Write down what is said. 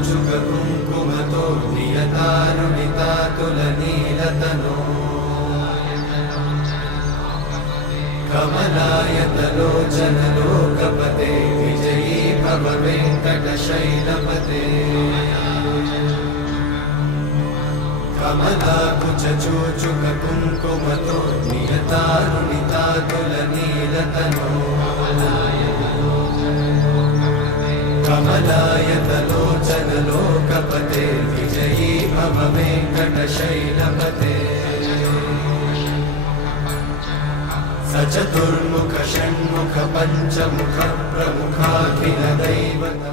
चूचुक कुङ्कुमतो नियतारुणितातुलनीलतनो कमलायतलोचन लोकपते विजयी भव वेङ्कटशैलपते कमलाकुच चूचुक कुङ्कुमतो नियतारुणितातुलनीलतनो कमलायतलोचन लोकपते विजयी भव वेङ्कटशैलपते स चतुर्मुख षण्मुख पञ्चमुख प्रमुखाखिल दैवत